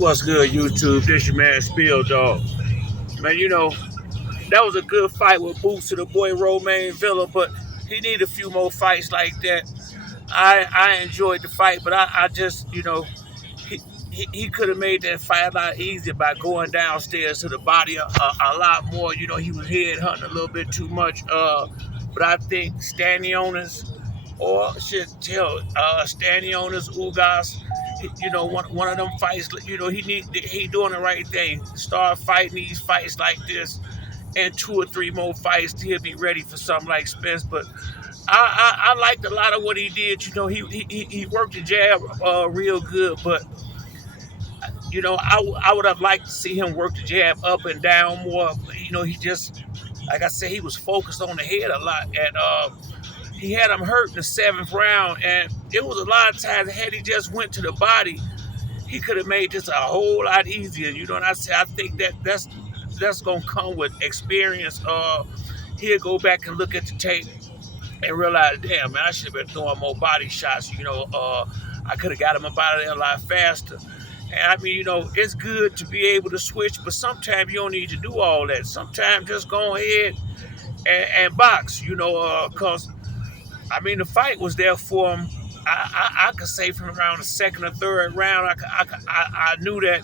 What's good, YouTube? This your man Spill Dog. Man, that was a good fight with Boots to the boy Romain Villa, but he need a few more fights like that. I enjoyed the fight, but I just, he he could have made that fight a lot easier by going downstairs to the body a lot more. He was head hunting a little bit too much. But I think Stanionis or shit, tell Stanionis, Ugas, one of them fights. He doing the right thing. Start fighting these fights like this, and two or three more fights, he'll be ready for something like Spence. But I liked a lot of what he did. He worked the jab real good, but I would have liked to see him work the jab up and down more. He just, like I said, he was focused on the head a lot, and he had him hurt in the seventh round. And it was a lot of times had he just went to the body, he could have made this a whole lot easier. And I think that's gonna come with experience. He'll go back and look at the tape and realize, damn man, I should have been throwing more body shots. I could have got him up out of there a lot faster. And I mean, it's good to be able to switch, but sometimes you don't need to do all that. Sometimes just go ahead and box, because I mean, the fight was there for him. I could say from around the second or third round, I knew that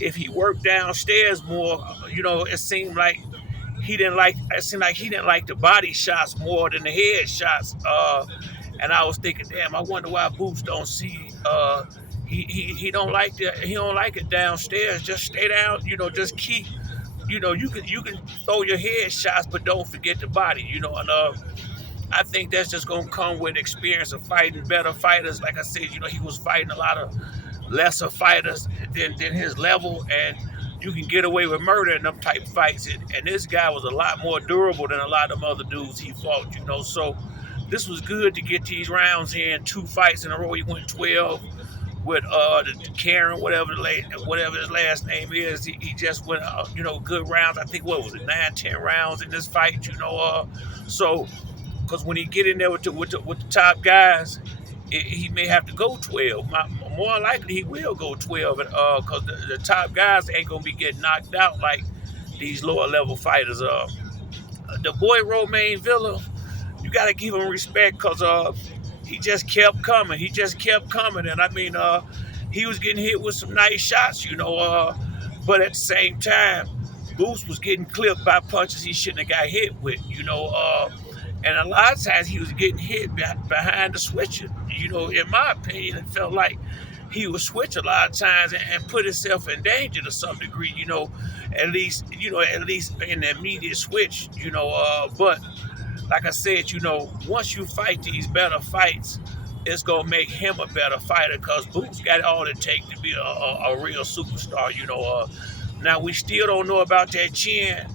if he worked downstairs more, it seemed like he didn't like. It seemed like he didn't like the body shots more than the head shots. And I was thinking, damn, I wonder why Boots don't see. He don't like that. He don't like it downstairs. Just stay down. Just keep. You can throw your head shots, but don't forget the body. And I think that's just gonna come with experience of fighting better fighters. Like I said, he was fighting a lot of lesser fighters than his level, and you can get away with murder in them type fights. And this guy was a lot more durable than a lot of them other dudes he fought. So this was good to get these rounds in. Two fights in a row. He went 12 with the Karen, whatever his last name is. He just went good rounds. I think what was it, 9-10 rounds in this fight. So. Because when he get in there with the top guys, he may have to go 12. More likely, he will go 12, because the top guys ain't gonna be getting knocked out like these lower level fighters. The boy Romain Villa, you gotta give him respect, because he just kept coming. And I mean, he was getting hit with some nice shots, but at the same time, Boots was getting clipped by punches he shouldn't have got hit with, and a lot of times he was getting hit behind the switcher. In my opinion, it felt like he would switch a lot of times and put himself in danger to some degree. At least in the immediate switch. But like I said, once you fight these better fights, it's gonna make him a better fighter, because Boots got all it takes to be a real superstar. Now we still don't know about that chin.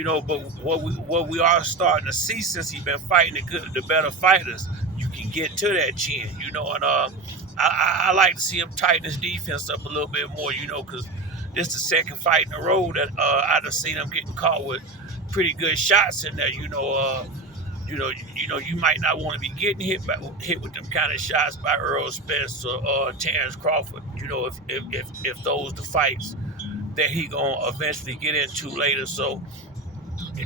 But what we are starting to see, since he's been fighting the better fighters, you can get to that chin, and I like to see him tighten his defense up a little bit more, because this is the second fight in a row that I done seen him getting caught with pretty good shots in there, you might not want to be getting hit with them kind of shots by Earl Spence or Terrence Crawford, if those the fights that he gonna eventually get into later. So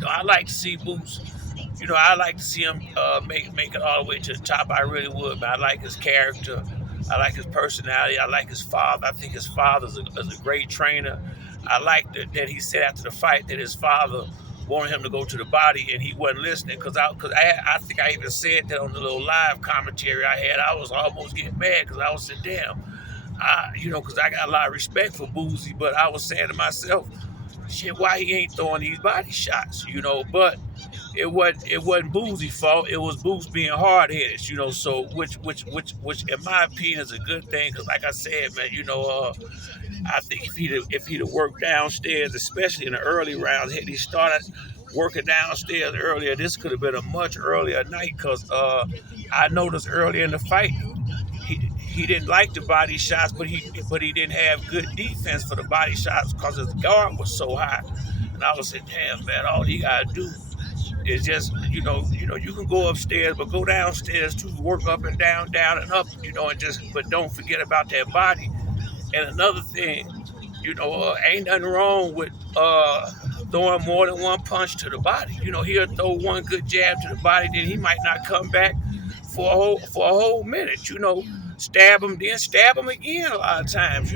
I like to see Boots. I like to see him make it all the way to the top. I really would, but I like his character. I like his personality. I like his father. I think his father's a great trainer. I like that he said after the fight that his father wanted him to go to the body, and he wasn't listening, because I think I even said that on the little live commentary I had. I was almost getting mad, because I was saying, damn, because I got a lot of respect for Boozy, but I was saying to myself, shit, why he ain't throwing these body shots, But it wasn't Boozy's fault. It was Boots being hard headed, So which in my opinion is a good thing, because like I said, man, I think if he'd have worked downstairs, especially in the early rounds, had he started working downstairs earlier, this could have been a much earlier night, because I noticed earlier in the fight he didn't like the body shots, but he didn't have good defense for the body shots, because his guard was so high. And I was saying, damn man, all he gotta do is just you can go upstairs, but go downstairs to work up and down and up, and but don't forget about that body. And another thing, ain't nothing wrong with throwing more than one punch to the body. He'll throw one good jab to the body, then he might not come back for a whole minute. Stab him, then stab him again. A lot of times,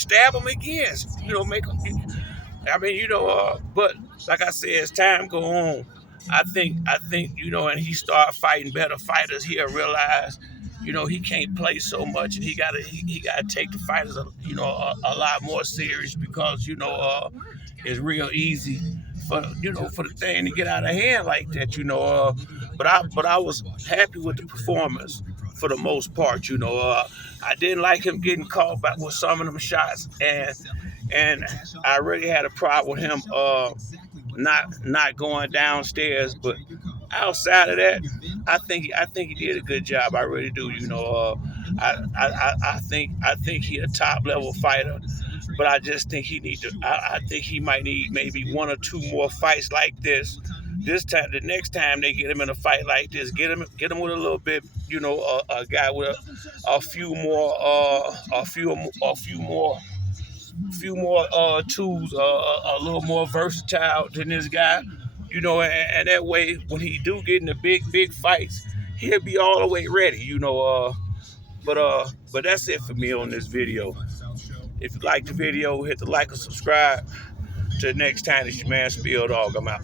stab him again. Make him. I mean, but like I said, as time go on, I think, and he start fighting better fighters, he'll realize, he can't play so much, and he gotta take the fighters, a lot more serious, because it's real easy for the thing to get out of hand like that. But I was happy with the performance for the most part. I didn't like him getting caught back with some of them shots, and I really had a problem with him not going downstairs. But outside of that, I think he did a good job. I really do. I think he a top level fighter, but I just think he need to. I think he might need maybe one or two more fights like this. This time, the next time they get him in a fight like this, get him with a little bit, a guy with a few more, tools, a little more versatile than this guy, and that way when he do get in the big fights, he'll be all the way ready, but that's it for me on this video. If you like the video, hit the like or subscribe. Till next time, it's your man Spill Dog. I'm out.